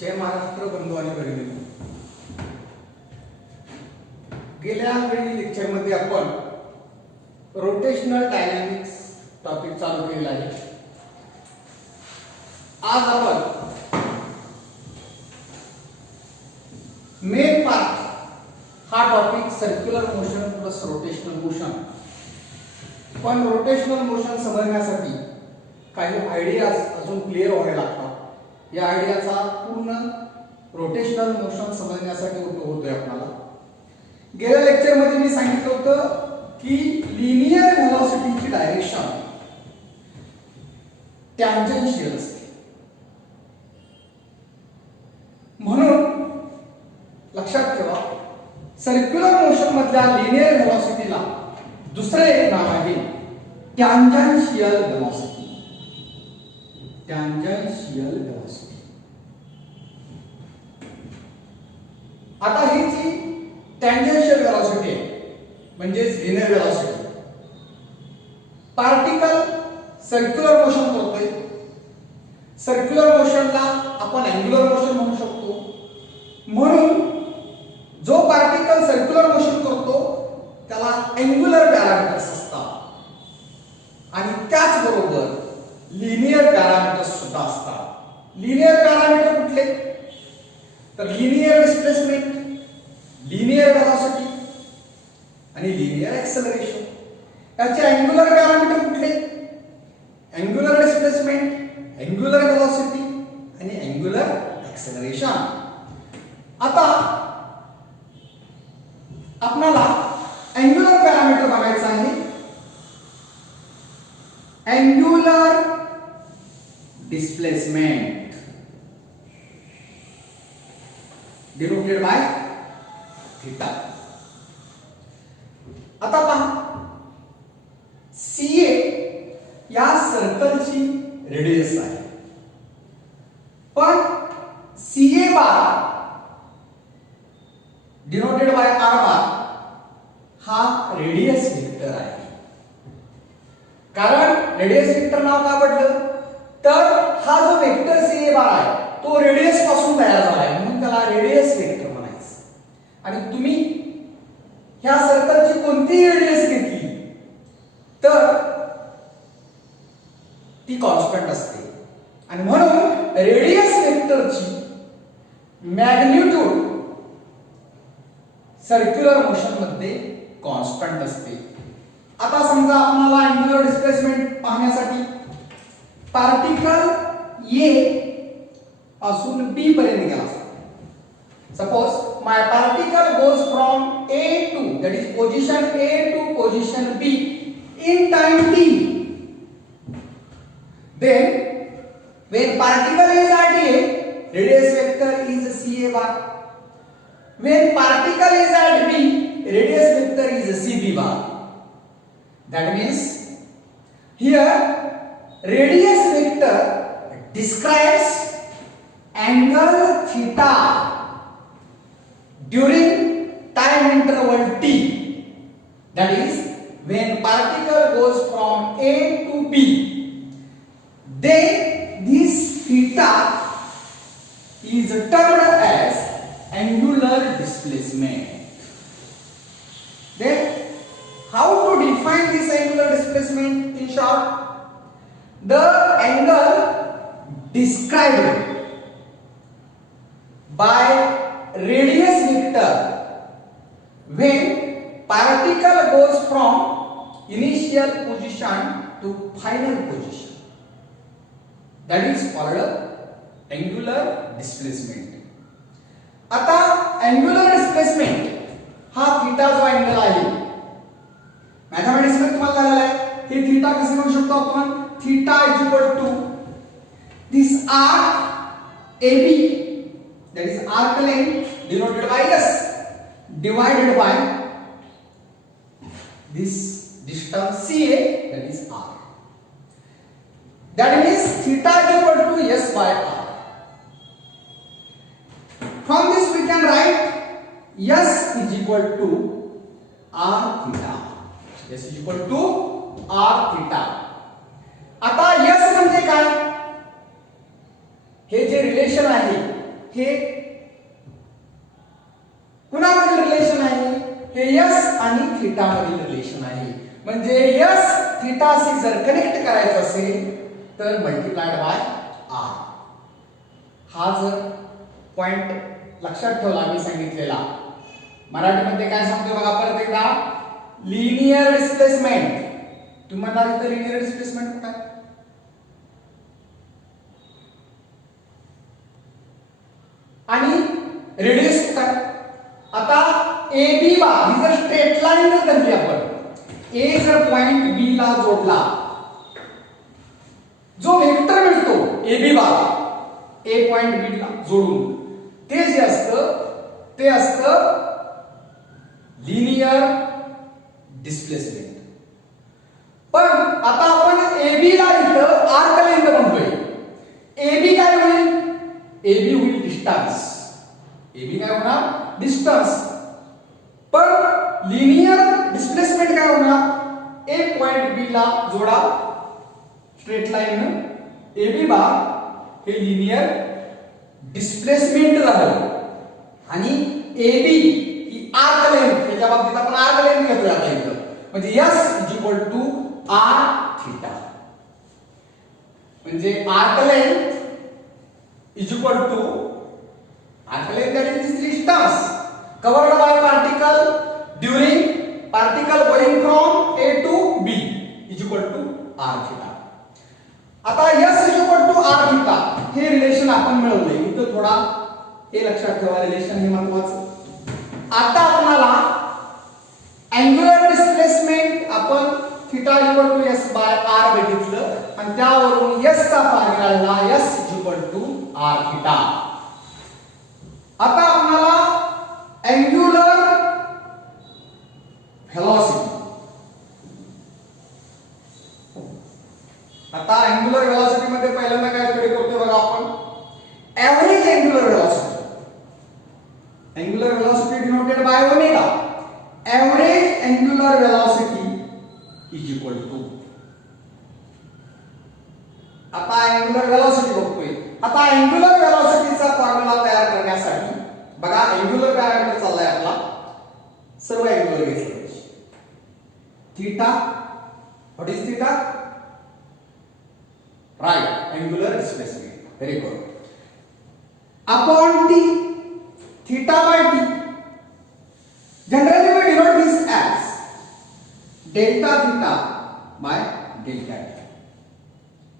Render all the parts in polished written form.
जय महाराष्ट्र बंधू आणि भगिनींनो, गेल्या वेळी लेक्चरमध्ये आपण रोटेशनल डायनॅमिक्स टॉपिक चालू केलेला आहे. आज आपण मेन पार्ट हा topic circular motion plus rotational motion. पण रोटेशनल मोशन समजण्यासाठी काही आयडियाज अजून क्लिअर व्हायला लागतात. या आयडियाचा पूर्ण रोटेशनल मोशन समजण्यासाठी उपयोग होतोय आपल्याला. गेल्या लेक्चर मध्ये मी सांगितलं होतं की लिनियर व्हेलॉसिटीची डायरेक्शन टॅन्जेन्शियल असते. म्हणून लक्षात ठेवा, सर्क्युलर मोशन मधल्या लिनियर व्हेलॉसिटीला दुसरे एक नाव आहे टॅन्जेन्शियल व्हेलॉसिटी. Tangential velocity. आता ही जी टॅन्जेन्शियल व्हेलॉसिटी आहे म्हणजे linear velocity, particle circular motion करतोय. सर्क्युलर मोशनला आपण अँग्युलर मोशन म्हणू शकतो. म्हणून जो पार्टिकल सर्क्युलर मोशन करतो त्याला अँग्युलर पॅरामीटर्स असतात आणि त्याचबरोबर लिनियर पॅरामीटर्स सुद्धा असतात. लिनियर पॅरामीटर कुठले? तर लिनियर डिस्प्लेसमेंट, लिनियर व्हेलॉसिटी आणि लिनियर एक्सेलरेशन. याचे अँग्युलर पॅरामीटर कुठले? अँग्युलर डिस्प्लेसमेंट, अँग्युलर व्हेलॉसिटी आणि अँग्युलर एक्सेलरेशन. आता आपल्याला अँग्युलर पॅरामीटर बघायचं आहे. Angular displacement denoted by theta. आता पहा, CA या सर्कलची रेडियस आहे, पण CA bar denoted by R बार हा रेडियस वेक्टर आहे. कारण रेडियस वेक्टर नाव का पडलं? तर हा जो वेक्टर CA बार आहे तो रेडियस पासून तयार झाला आहे, म्हणून त्याला रेडियस वेक्टर म्हणायचं. आणि तुम्ही ह्या सर्कलची कोणतीही रेडियस घेतली तर ती कॉन्स्टंट असते. आणि म्हणून रेडियस वेक्टरची मॅग्निट्यूड सर्क्युलर मोशन मध्ये कॉन्स्टंट असते. आता समजा आपल्याला अँग्युलर डिस्प्लेसमेंट पाहण्यासाठी पार्टिकल A पासून B पर्यंत गेला. Suppose my particle goes from A to, that is position A to position B in time t. Then when particle is at A, radius vector is CA bar. When particle is at B, radius vector is CB bar. That means here radius vector describes angle theta during time interval t. That is when particle goes from A to B, then this theta is termed as angular displacement. Then how to define this angular displacement? In short, the angle described by radius vector when particle goes from initial position to final position, that is called angular displacement. आता angular displacement हा theta जो angle आहे, mathematics मध्ये तुम्हाला झालेला आहे. हे theta कसे म्हणू शकतो आपण? Theta is equal to this arc AB, that is arc length denoted by S, divided by this distance CA, that is R. That means theta is equal to S by R. From this we can write S is equal to R theta. S is equal to R theta. आता S म्हणजे काय? हे जे relation आहे हे कुणामधील relation आहे? हे S आणि थीटा मधील रिलेशन आहे. म्हणजे एस थीटाशी जर कनेक्ट करायचं असेल तर मल्टिप्लाइड बाय आर. हा जर पॉइंट लक्षात ठेवला मी सांगितलेला. मराठीमध्ये काय सांगतोय बघा परत एकदा. Linear displacement. तुम्हाला इथं लिनियर डिस्प्लेसमेंट काय? आणि रेडियस काय? आता ए बी बार ही जर स्ट्रेट लाईन जर धरली आपण, ए जर पॉइंट बी ला जोडला, जो वेक्टर मिळतो A B bar A point बी ला जोडून, ते जे असतं ते असतं लिनियर डिस्प्लेसमेंट. पण आता आपण ए बी ला इथं आर्क लेंथ म्हणतोय. ए बी काय होईल? ए बी होईल डिस्टन्स. ए बी काय होणार? डिस्टन्स. पण लिनियर डिस्प्लेसमेंट काय होणार? ए पॉइंट बी ला जोडा straight line. A B bar हे लिनियर डिस्प्लेसमेंट झालं. आणि A B he arc length, त्याच्या बाबतीत आपण आर्क लेंथ घेतोय आता इथं. म्हणजे S equal to r theta. म्हणजे arc length is equal to arc length that is this distance covered by particle during particle going from A to B is equal to r theta. आता S is equal to r theta हे relation आपण मिळवले. इथं थोडा हे लक्षात ठेवा, relation हे महत्त्वाचं. आता आपल्याला अँग्युलर डिस्प्लेसमेंट आपण theta equal to s by r बघितलं आणि त्यावरून s चा formula s equal to r theta. आता आपल्याला अँग्युलर व्हेलॉसिटी, आता अँग्युलर व्हेलॉसिटी मध्ये पहिल्यांदा काय स्टडी करतोय बघा आपण. Average angular velocity. Angular velocity denoted by omega. Average angular velocity is equal to, आता अँग्युलर व्हेलॉसिटी बघतोय. आता अँग्युलर व्हेलॉसिटीचा फॉर्म्युला तयार करण्यासाठी बघा अँग्युलर पॅरामीटर चाललाय आपला. सर्व अँग्युलर घेतले. Theta, what is theta? Right, angular displacement. Very good. Upon T, theta by T. Generally we denote this as delta theta by delta t.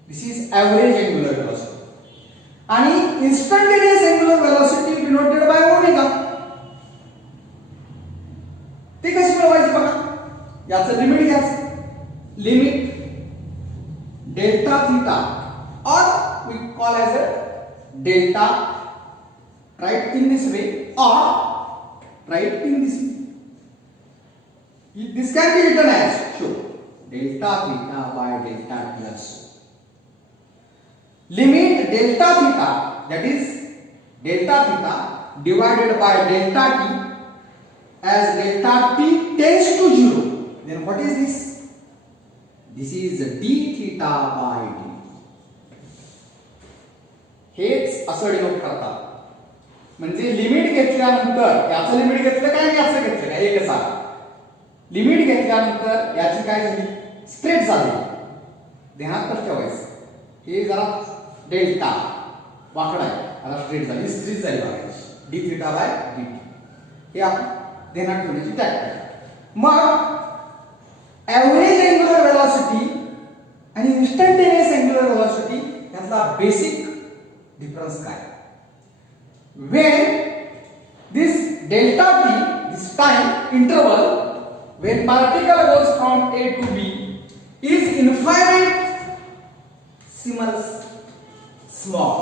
This is average angular velocity. आणि instantaneous angular velocity denoted by omega. ते कशी मिळवायची बघा. याचं limit घ्यायचं. Limit delta theta or we call as a delta, right in this way or right in this way. This can be written as sure delta theta by delta t also. Limit delta theta, that is delta theta divided by delta t as delta t tends to 0. Then what is this? This is d theta by d. हेच असं denote करतात. म्हणजे limit घेतल्यानंतर याचं limit घेतलं काय, याचं घेतलं काय, एकच आहे. लिमिट घेतल्यानंतर याची काय झाली? स्ट्रेट झाली. ध्यानात ठेवायचं. हे जरा डेल्टा वाकडा आहे, आता स्ट्रेट झाली, स्ट्रेट झाली बघायची. D theta by D T. हे आपण ध्यानात ठेवण्याची टॅक्टिक. मग एव्हरेज अँग्युलर व्हेलॉसिटी आणि इन्स्टंटेनियस अँग्युलर व्हेलॉसिटी यातला बेसिक डिफरन्स काय? When this delta t, this time interval, when particle goes from A to B, is infinitesimal small.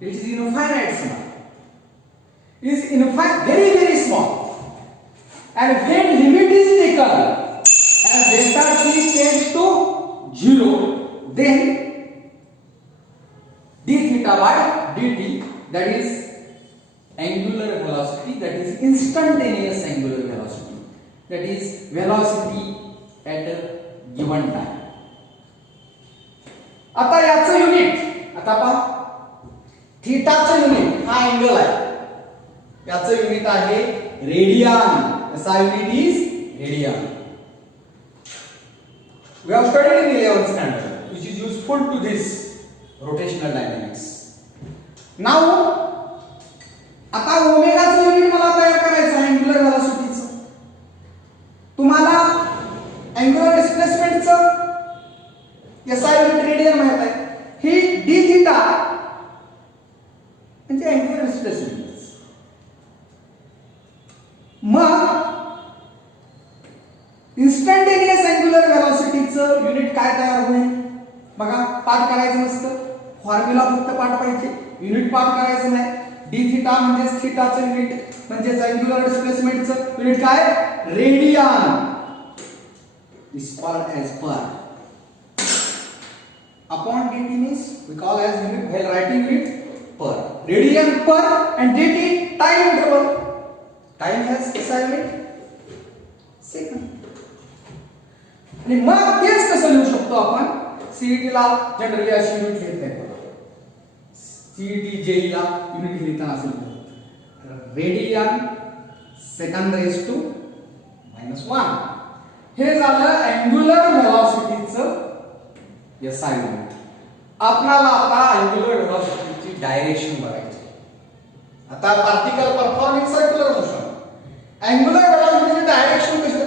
It is infinitesimal. It is very very small. And when limit is taken and delta t tends to 0, then d theta by dt, that is angular velocity, that is instantaneous angular velocity, that is velocity at a given time. आता याचं unit आता पहा. थीटाचं unit हा angle आहे, याचं unit आहे radian. याचा unit is radian. We have studied in 11th standard, which is useful to this rotational dynamics. Now, आता ओमेगाचं युनिट मला तयार करायचं आहे अँग्युलर व्हेलॉसिटीचं. तुम्हाला अँग्युलर डिस्प्लेसमेंटचं याचा युनिट रेडियन माहित आहे. ही डी थीटा म्हणजे अँग्युलर डिस्प्लेसमेंट. मग इन्स्टंटेनियस अँग्युलर व्हेलॉसिटीचं युनिट काय तयार होईल बघा. पाठ करायचं नसतं, फॉर्म्युला फक्त पाठ पाहिजे, युनिट पाठ करायचं नाही. डी थीटा म्हणजे थीटाचं युनिट म्हणजे अँग्युलर डिस्प्लेसमेंटचं युनिट काय, radian. Is called as per. Upon dt means we call as unit while writing it per. Radian per and dt time interval. Time has SI unit second. आणि मग तेच कसं लिहू शकतो आपण. सीईटी ला जनरली अशी युनिट लिहित नाही. सीईटी जेई ला युनिट लिहिताना असं लिहितात रेडियन सेकंड रेज टू -1. हे झालं अँग्युलर व्हेलॉसिटीचं SI युनिट. आपल्याला आता अँग्युलर व्हेलॉसिटीची डायरेक्शन बघायची. आता particle performing circular motion. Angular व्हेलॉसिटीची डायरेक्शन कशी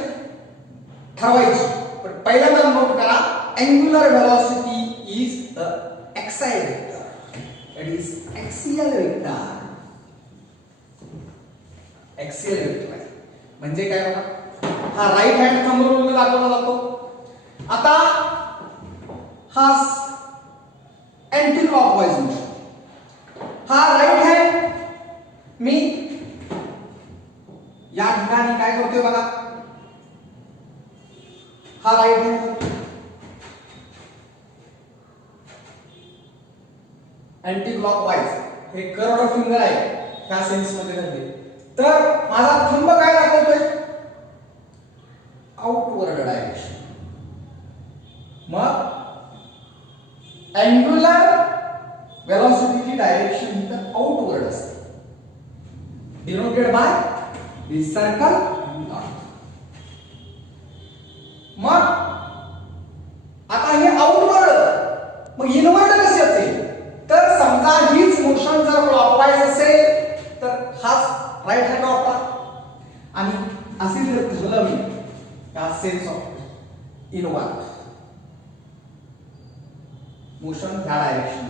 ठरवायची. पण पहिल्यांदा नोट करा, angular velocity is a xi vector. It is axial vector. Axial vector म्हणजे काय बघा, हा राईट हँड थंब रूल दाखवला जातो. आता हा अँटी क्लॉकवाइज मोशन. हा राईट हँड मी या ठिकाणी काय करतोय बघा, हा राईट हँड अँटी क्लॉकवाइज. हे कर्व्ड फिंगर आहे त्या सेन्स मध्ये झाले. तर माझा थंब काय दाखवतोय, आउटवर्ड डायरेक्शन. मग अँग्युलर व्हेलॉसिटीची डायरेक्शन इथं आउटवर्ड असते, denoted by this circle not. मग आता हे आउटवर्ड, मग इनवर्ड कसे असेल, तर समजा हीच मोशन जर क्लॉकवाइज असेल तर हाच राईट हँड वापरा. आणि असे जर धरलं मी या सेन्स ऑफ इनवर्ड मोशन ह्या डायरेक्शन.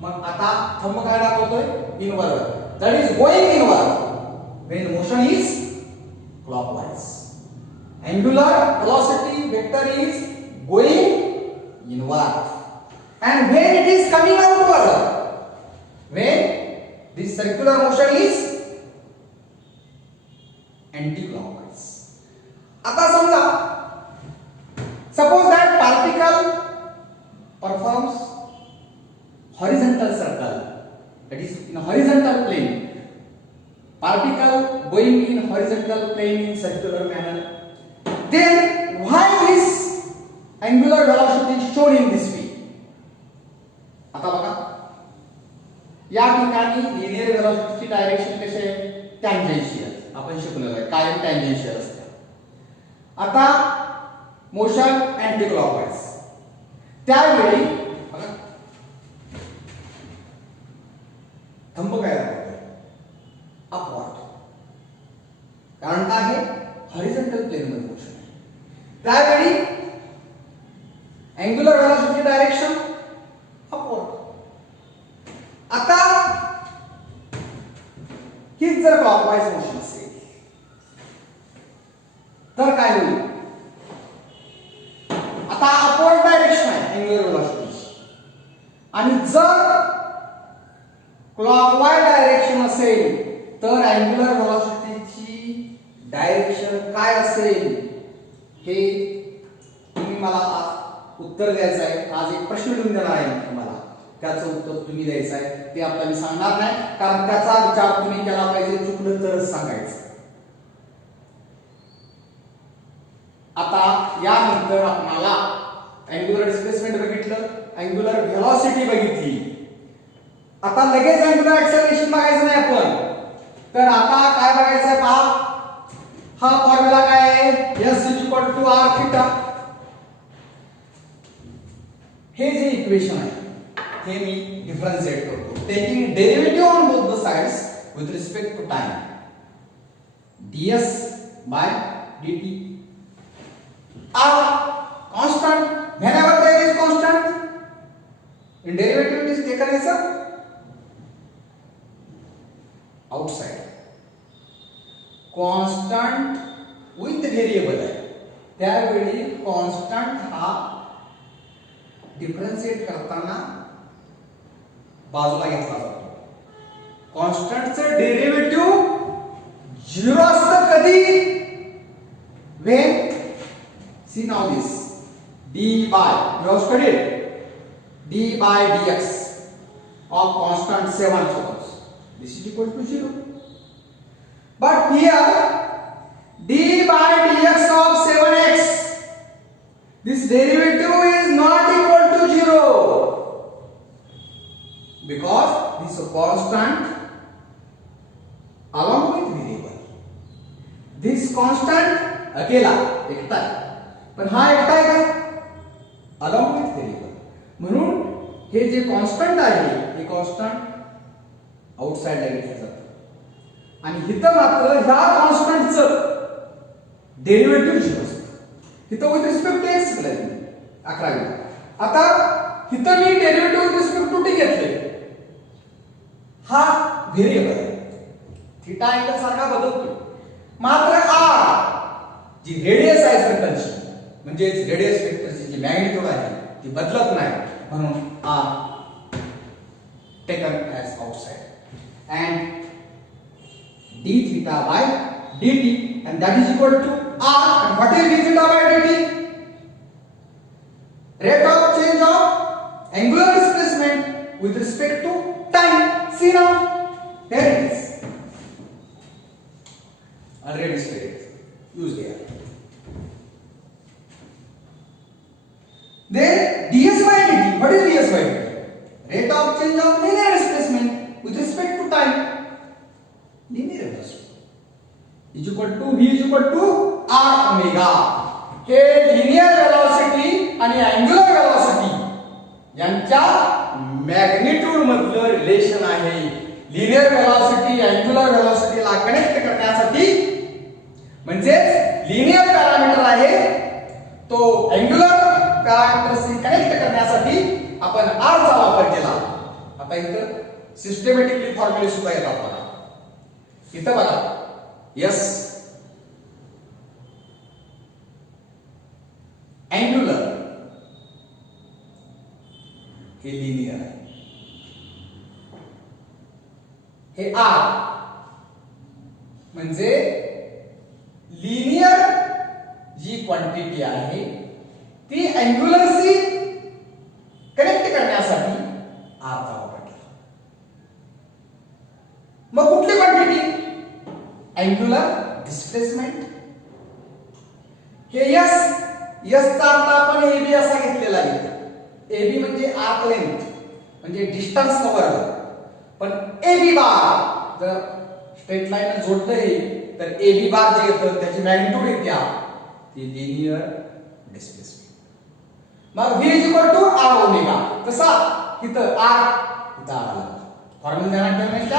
मग आता थंब काय दाखवतोय, inward. That is going inward when motion is clockwise. Angular velocity vector is going inward. And when it is coming outward, when this circular motion is anti-clockwise. आता समजा, suppose that particle performs horizontal circle, that is in a horizontal plane. Particle going in horizontal plane in circular manner. Then why this angular velocity is shown in this way? आता बघा, या ठिकाणी linear व्हेलॉसिटीची direction कशी आहे, tangential. आपण शिकलेलो आहे कायम टॅन्जेन्शियल असते. आता मोशन अँटी क्लॉकवाइज. त्यावेळी बघा थंब काय दाखवतोय, अपवर्ड. कारण काय आहे, हॉरिझॉन्टल प्लेन मध्ये मोशन आहे. त्यावेळी अँग्युलर व्हेलॉसिटी डायरेक्शन अपवर्ड. आता ही जर क्लॉकवाइज मोशन असेल तर काय होईल, आता अपवर्ड डायरेक्शन आहे अँग्युलर व्हेलॉसिटीची. आणि जर क्लॉकवाइज डायरेक्शन असेल तर अँग्युलर व्हेलॉसिटीची डायरेक्शन काय असेल हे तुम्ही मला उत्तर द्यायचं आहे. आज एक प्रश्न लिहून देणार आहे तुम्हाला, त्याचं उत्तर तुम्ही द्यायचं आहे. ते आपल्याला मी सांगणार नाही, कारण त्याचा विचार तुम्ही केला पाहिजे, चुकलं तरच सांगायचं. आता यानंतर आपल्याला अँग्युलर डिस्प्लेसमेंट बघितलं, अँग्युलर व्हेलॉसिटी बघितली. आता लगेच अँग्युलर ऍक्सेलरेशन बघायचं नाही आपण, तर आता काय बघायचं आहे पहा. हा फॉर्म्युला काय आहे, s = r थीटा. हे जे इक्वेशन आहे हे मी डिफरन्शिएट करतो, taking derivative on both the sides with respect to time. ds by dt r constant, whenever there is constant in derivative it is taken as a outside. constant with variable आहे, त्यावेळी constant हा differentiate करताना बाजूला घेतला जातो. कॉन्स्टंटचं derivative 0 असतं कधी, when see now this d by, you have studied d by dx of constant 7 suppose, this is equal to 0. But here d by dx of 7x, this derivative is not equal to 0 because this is a constant along with variable. This constant अकेला एकटा आहे, पण हा एकटा आहे का along with variable. म्हणून हे जे कॉन्स्टंट आहे हे कॉन्स्टंट आउटसाइडला घेतलं जातं आणि इथं मात्र ह्या कॉन्स्टंटचं डेरिव्हेटिव्ह 0 असतं. इथं विथ रिस्पेक्ट टू एक्स केलं 11वी. आता इथं मी derivative with respect to t घेतले, हा व्हेरिएबल आहे, थीटा अँगल सारखा बदलतो. मात्र r जी रेडियस आहे सर्कलची, म्हणजे रेडियस वेक्टरची जी मॅग्निट्यूड आहे ती बदलत नाही, म्हणून r taken as outside and d theta by dt and that is equal to r. And what is d theta by dt? Rate of change of angular displacement with respect to time. See now, here it is. Already stated. Use there. Then ds by dt. What is ds by dt? Rate of change of linear displacement with respect to time. Linear velocity is equal to v is equal to r omega. हे linear velocity आणि angular velocity यांच्या magnitude मधलं relation आहे. Linear velocity angular वेलॉसिटीला connect करण्यासाठी, म्हणजे linear parameter आहे तो angular पॅरामीटरशी connect करण्यासाठी आपण r चा वापर केला. आता इथं सिस्टमॅटिकली फॉर्म्युले सुद्धा येतात बघा. इथं बघा s अँग्युलर हे लिनियर आहे, हे r म्हणजे लिनियर जी क्वांटिटी आहे ती अँग्युलरशी कनेक्ट करण्यासाठी r चा वापर केला. मग कुठली क्वांटिटी? Angular displacement. हे s चा अर्थ आपण ab असा घेतलेला आहे. ab म्हणजे आर्क लेंथ, म्हणजे डिस्टन्स कव्हर. पण ab बार जर स्ट्रेट लाईन जोडलं हे, तर ab बार जे येतं त्याची मॅग्निट्यूड येते ती लिनियर डिस्प्लेसमेंट. मग v r ओमेगा. कसा इथं r इथं आला फॉर्म्युला ध्यानात ठेवण्याची काय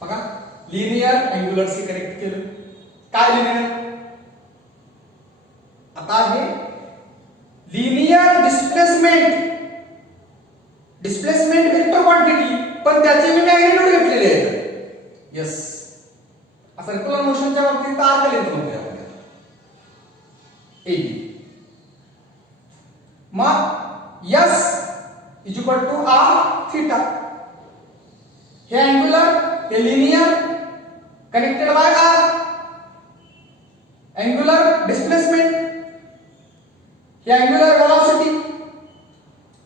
बघा. लिनियर अँग्युलर शी कनेक्ट केलं. काय लिनियर? आता हे लिनियर डिस्प्लेसमेंट वेक्टर क्वांटिटी, पण त्याचे मी मॅग्निट्यूड घेतलेले आहेत. यस, सर्क्युलर मोशनच्या बाबतीत आर्क लेंथ म्हणतोय आपण AB. मग s is equal to r theta. हे अँग्युलर, हे linear connected by r. Angular displacement, हे अँग्युलर वेलॉसिटी,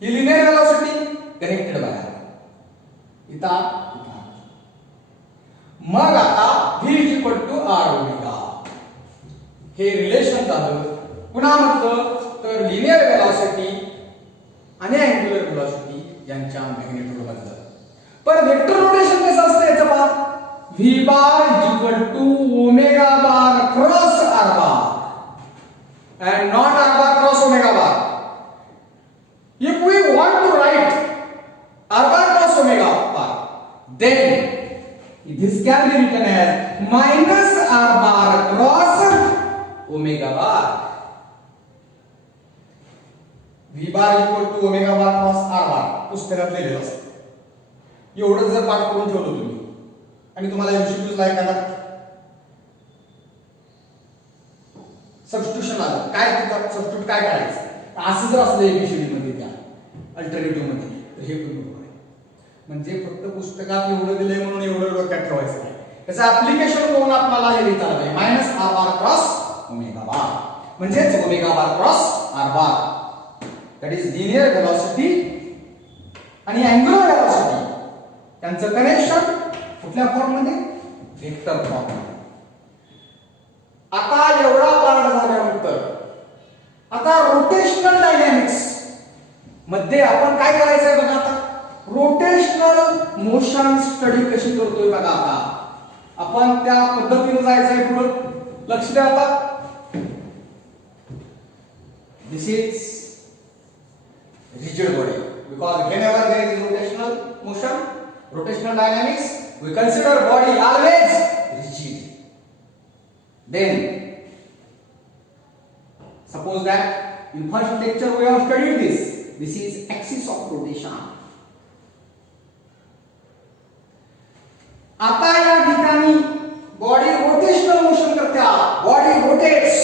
ही लिनियर वेलॉसिटी कनेक्टेड बाय इथं. मग आता v is equal to r omega. हे रिलेशन झालं. पुन्हा म्हटलं तर लिनियर वेलॉसिटी आणि अँग्युलर वेलॉसिटी यांच्या मॅग्निट्यूड मधलं. पण व्हेक्टर रोटेशन कसं असतं याचं पहा, v bar is equal to omega bar cross r bar and not r bar cross omega bar. If we want to write r bar cross omega bar, then this can be written as minus r bar cross omega bar. v bar equal to omega bar cross r bar पुस्तकात लिहिलेलं असतं. एवढं जर पाठ करून ठेवलं तुम्ही आणि तुम्हाला एमसीक्यूज ला एखादा सबस्टिट्यूशन आलं, काय सबस्टिट्यूट काय करायचं असं जर असलं एबीसीडी मध्ये त्या अल्टरनेटिव्ह मध्ये, तर हे पण बरोबर आहे. म्हणजे फक्त पुस्तकात एवढं दिलंय म्हणून एवढं डोक्यात ठेवायचं नाही, त्याचं ऍप्लिकेशन करून आपल्याला हे लिहिता आलंय minus r bar cross omega bar, म्हणजेच omega bar cross r bar, that is linear velocity आणि अँग्युलर वेलोसिटी त्यांचं कनेक्शन कुठल्या फॉर्म मध्ये, व्हेक्टर फॉर्म मध्ये. आता एवढा पार्ट झाल्यानंतर आता रोटेशनल डायनॅमिक्स मध्ये आपण काय करायचंय बघा. आता रोटेशनल मोशन स्टडी कशी करतोय बघा. आता आपण त्या पद्धतीने जायचंय पुढे. लक्ष द्या. आता दिस is rigid body because whenever there is rotational motion, rotational dynamics, we consider body always rigid. Then suppose that in first lecture we have studied this is axis of rotation. आता या ठिकाणी बॉडी रोटेशनल मोशन करते, body rotates.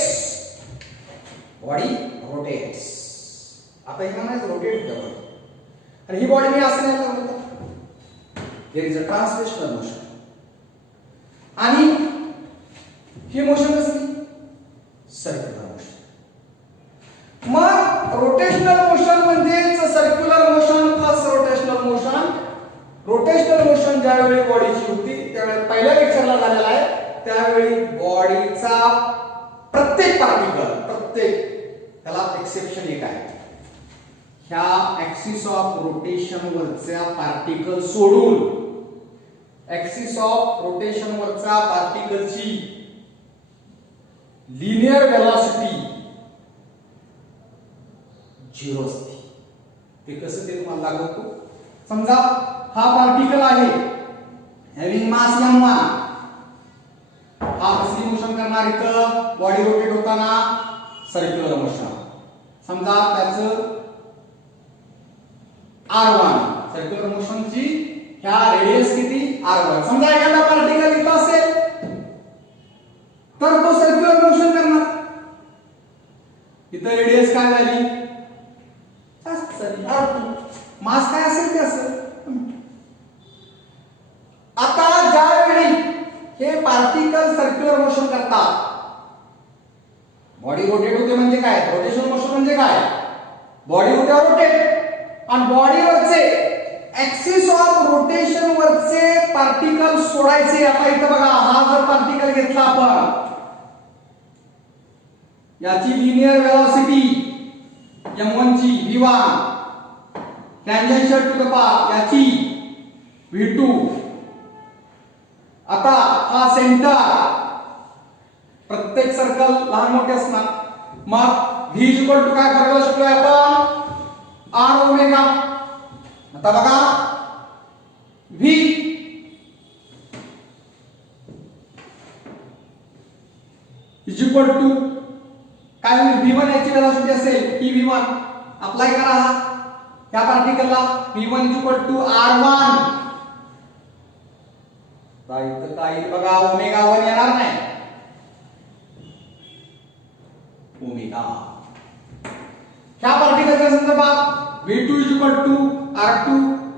आता हे म्हणायचं rotate the body, आणि ही body मी असं नाही करत, there is a translational motion. आणि ही मोशन कसली, सर्क्युलर मोशन. मग रोटेशनल मोशन म्हणजेच circular motion plus rotational motion. Rotational motion ज्यावेळी बॉडीची होती त्यावेळी पहिल्या लेक्चरला झालेला आहे, त्यावेळी बॉडीचा प्रत्येक पार्टिकल, त्याला एक्सेप्शन एक आहे, ह्या ऍक्सिस ऑफ रोटेशन वरच्या पार्टिकल सोडून ऍक्सिस ऑफ रोटेशन वरच्या पार्टिकलची लिनियर वेलोसिटी 0 असते. ते कसं ते तुम्हाला दाखवतो. समजा हा पार्टिकल आहे हॅव्हिंग मास m1, हा कसली मोशन करणार, इथं बॉडी रोटेट होताना सर्क्युलर मोशन. समजा त्याचं r1 सर्क्युलर मोशनची ह्या रेडियस किती r1. समजा एखादा पार्टिकल इथं असेल तर तो सर्क्युलर मोशन करणार. इथं रेडियस काय झाली, जास्त झाली r2. मास काय असेल ते असेल. आता ज्यावेळी हे पार्टिकल सर्क्युलर मोशन करतात, बॉडी रोटेट होते म्हणजे काय, रोटेशनल मोशन म्हणजे काय, बॉडी होते रोटेट, आणि बॉडीवरचे ऍक्सिस ऑफ रोटेशन वरचे पार्टिकल सोडायचे. आता इथं बघा, हा जर पार्टिकल घेतला आपण, याची लिनियर वेलोसिटी m1 ची v1, tangential to the path याची v2. आता हा सेंटर, प्रत्येक सर्कल लहान मोठे असणार. मग v इक्वल टू काय करायला शिकलोय आपण, r ओमेगा. आता बघा v इज इक्वल टू काय होईल, v1 याची वेलोसिटी असेल ही v1. अप्लाय करा या पार्टिकलला, v1 is equal to r1. इथं काय बघा, ओमेगा 1 येणार नाही, ओमेगा. ह्या पार्टिकलच्या संदर्भात v2 is equal to r2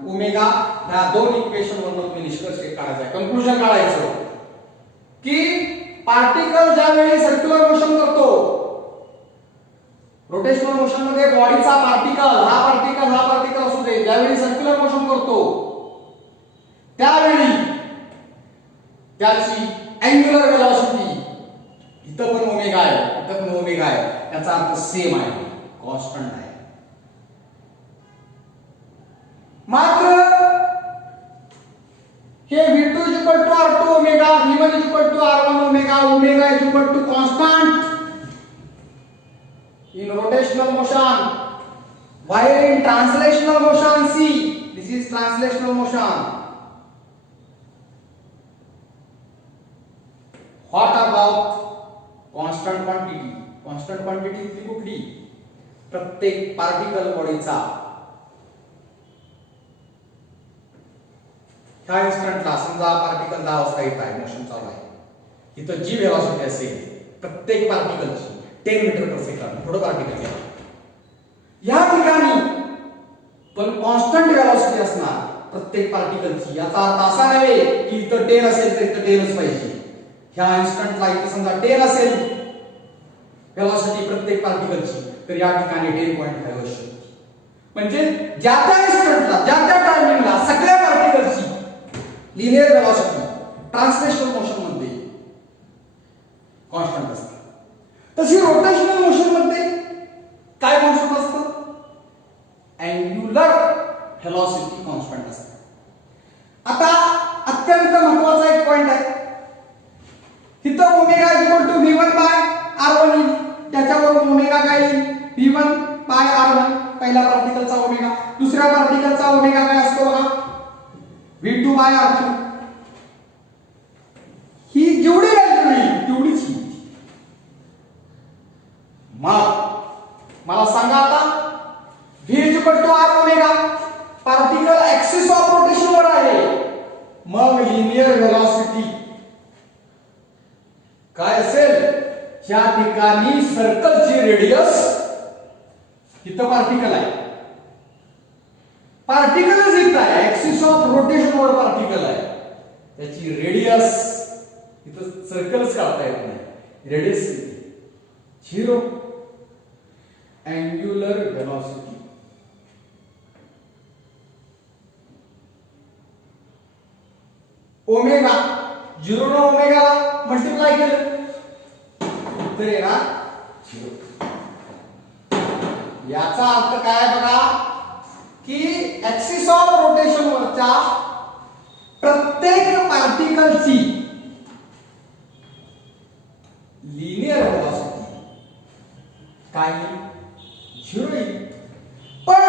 omega. ह्या दोन इक्वेशन वरून तुम्ही निष्कर्ष काढायचा आहे, कंक्लुजन काढायचं की पार्टिकल ज्यावेळी सर्क्युलर मोशन करतो, रोटेशनल मोशन मध्ये बॉडीचा पार्टिकल हा पार्टिकल असू दे, ज्यावेळी सर्क्युलर मोशन करतो त्यावेळी त्याची अँग्युलर वेलोसिटी इथं पण ओमेगा आहे, इथं पण ओमेगा आहे, त्याचा अर्थ सेम आहे, कॉन्स्टंट आहे. मात्र हे v2 is equal to r2 omega, v1 is equal to r1 omega, omega is equal to constant in rotational motion, while in translational motion, see, this is translational motion. What about constant quantity? Constant quantity इतकी कुठली? प्रत्येक particle बॉडीचा ह्या इन्स्टंटला समजा particle 10 वाजता येत आहे, motion चालू आहे, इथं जी वेलोसिटी असेल प्रत्येक पार्टिकलची 10 मीटर पर सेकंड, थोडं पार्टिकल घ्या, या ठिकाणी पण कॉन्स्टंट वेलोसिटी असणार प्रत्येक पार्टिकलची. याचा अर्थ असा नव्हे की इथं 10 असेल तर इथं 10च पाहिजे. ह्या इन्स्टंटला इथं समजा 10 असेल वेलोसिटी प्रत्येक पार्टिकलची, तर या ठिकाणी 10.5 असेल. म्हणजे ज्या त्या इन्स्टंटला, ज्या त्या टायमिंगला सगळ्या पार्टिकलची लिनियर वेलोसिटी ट्रान्सलेशनल मोशन मध्ये कॉन्स्टंट असते. तशी रोटेशनल मोशन मध्ये काय कॉन्स्टंट असतं? अँग्युलर व्हेलॉसिटी कॉन्स्टंट असते. आता अत्यंत महत्त्वाचा एक पॉइंट आहे, इथं omega equal to v1 bye r1 येईल, त्याच्यावरून ओमेगा काय येईल? v1 बाय r1, पहिला पार्टिकलचा ओमेगा. दुसऱ्या पार्टिकलचा ओमेगा काय असतो बघा? v2 bye r2. ही जेवढी व्हॅल्यू येईल तेवढीच येईल. मला सांगा आता, v equal to r omega, particle axis of rotation वर आहे, मग लिनियर व्हेलॉसिटी काय असेल? या ठिकाणी सर्कलची रेडियस, इथं पार्टिकल आहे, पार्टिकलच इथं आहे, ऍक्सिस ऑफ रोटेशन वर पार्टिकल आहे, त्याची रेडियस, इथं सर्कलच काढता येत नाही, रेडियस 0. अँग्युलर व्हेलॉसिटी ओमेगा 0 ने ओमेगाला मल्टिप्लाय केलं तर येणार 0. याचा अर्थ काय बघा की ऍक्सिस ऑफ रोटेशन वरच्या प्रत्येक पार्टिकलची लिनियर व्हेलॉसिटी काय 0 येईल. पण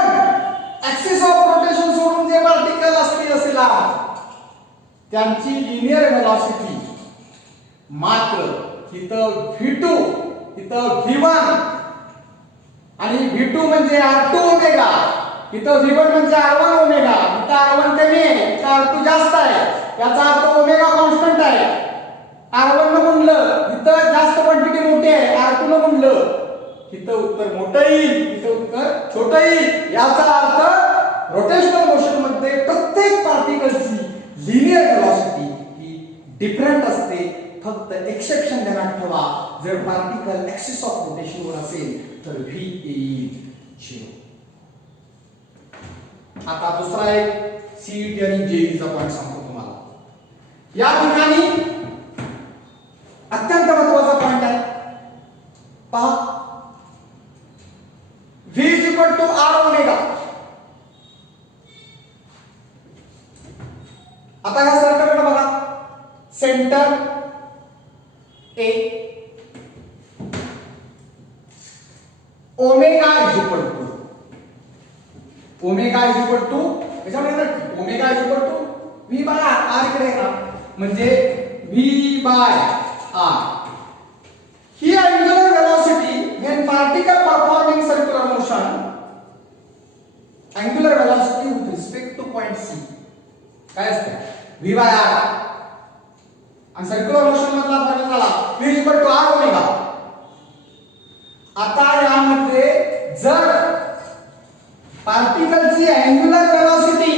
ऍक्सिस ऑफ रोटेशन सोडून जे पार्टिकल असतील त्यांची लिनियर व्हेलॉसिटी मात्र इथं v2, इथं v1 आणि v2 म्हणजे r2 ओमेगा, इथं v1 म्हणजे r1 ओमेगा, इथं r1 कमी आहे, इथं r2 जास्त आहे, याचा अर्थ ओमेगा कॉन्स्टंट आहे. r1 न गुणलं इथं जास्त क्वांटिटी मोठी आहे, r2 न गुणलं इथं उत्तर मोठं येईल, इथं उत्तर छोटं येईल. याचा अर्थ रोटेशनल मोशन मध्ये प्रत्येक पार्टिकलची लिनियर व्हेलॉसिटी ही डिफरंट असते. फक्त एक्सेप्शन ध्यानात ठेवा, जर पार्टिकल ऍक्सिस ऑफ रोटेशन वर असेल तर v येईल 0. आता दुसरा एक सीईटी आणि जेईई चा पॉइंट सांगतो तुम्हाला. या ठिकाणी अत्यंत महत्त्वाचा पॉइंट आहे, पहा v equal to r omega. आता ह्या सर्कलकडे बघा, centre A, omega is equal to याच्यामध्ये omega is equal to v by r इकडे येणार, म्हणजे v बाय r. ही angular velocity when particle performing circular motion, angular velocity with respect to point C काय असते? v by r. आणि circular motion मधला फरक झाला v equal to r omega. आता यामध्ये जर पार्टिकलची angular velocity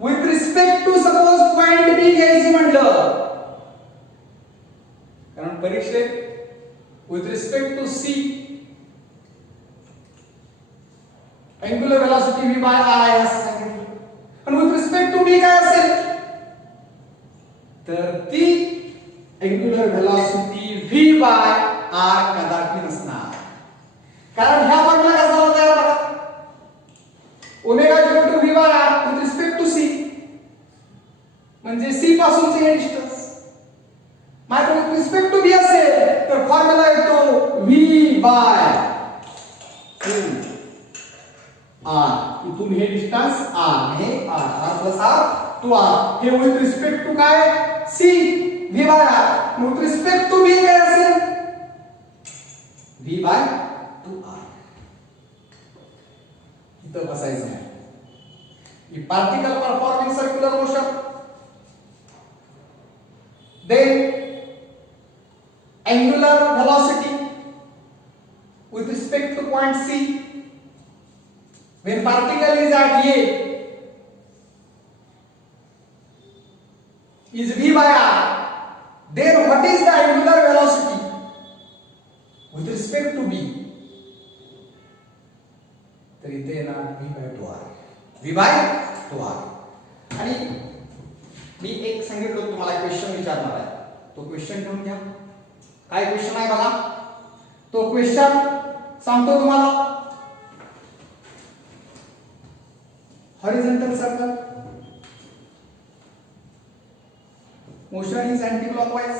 with respect to suppose point B घ्यायची म्हटलं, कारण परीक्षेत with respect to C angular velocity v by r आहे असं सांगितलं, आणि विथ रिस्पेक्ट टू B काय असेल तर ती angular velocity v by r कदापि नसणार. कारण ह्या फॉर्म्युला कसा होता यार बघा, omega equal to v by r म्हणजे सी पासूनचे हे डिस्टन्स. मात्र विथ रिस्पेक्ट टू बी असेल तर फॉर्म्युला येतो व्ही बाय आर. इथून हे डिस्टन्स आर, हे r plus r two r. हे विथ रिस्पेक्ट टू काय C v by r. With respect to B काय असेल व्ही बाय टू आर. इथं बसायचं नाही. ही particle performing circular motion. Then angular velocity with respect to point C when particle is at A is V by R. Then what is the angular velocity with respect to B? तर इथे येणार V by 2R. V by 2R. आणि मी एक सांगितलं तुम्हाला question विचारणार आहे. तो क्वेश्चन घेऊन घ्या. काय क्वेश्चन आहे बघा. तो क्वेश्चन सांगतो तुम्हाला. Horizontal circle, motion is anti clockwise.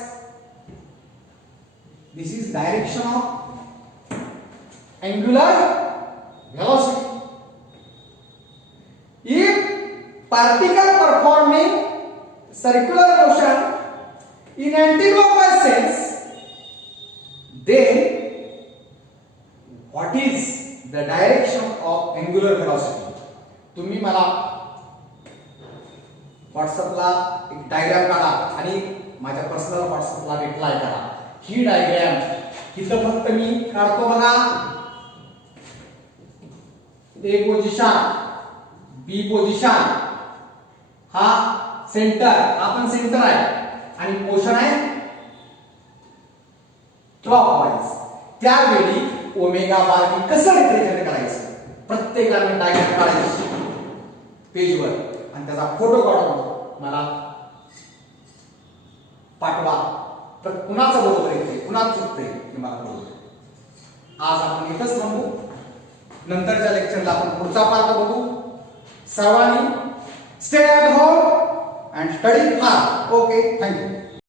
This is direction of angular velocity. If particle performing circular motion in anti-clockwise sense, then what is the direction of angular velocity? तुम्ही मला व्हॉट्सअपला एक डायग्राम काढा आणि माझ्या पर्सनल व्हॉट्सअपला रिप्लाय करा. ही diagram इथं फक्त मी काढतो बघा. ए पोझिशन, बी पोझिशन, हा सेंटर, आपण सेंटर आहे आणि मोशन आहे क्लॉकवाइज. त्यावेळी ओमेगा बार मी कसं रिप्रेझेंट करायचं प्रत्येकाने डायग्राम काढायची पेजवर आणि त्याचा फोटो काढून मला पाठवा. कुणाचं बरोबर येते कुणाचं चुकते हे मला कळू. आज आपण इथंच थांबू. नंतरच्या लेक्चरला आपण पुढचा पार्ट बघू. सर्वांनी stay at home and study hard. Okay, thank you.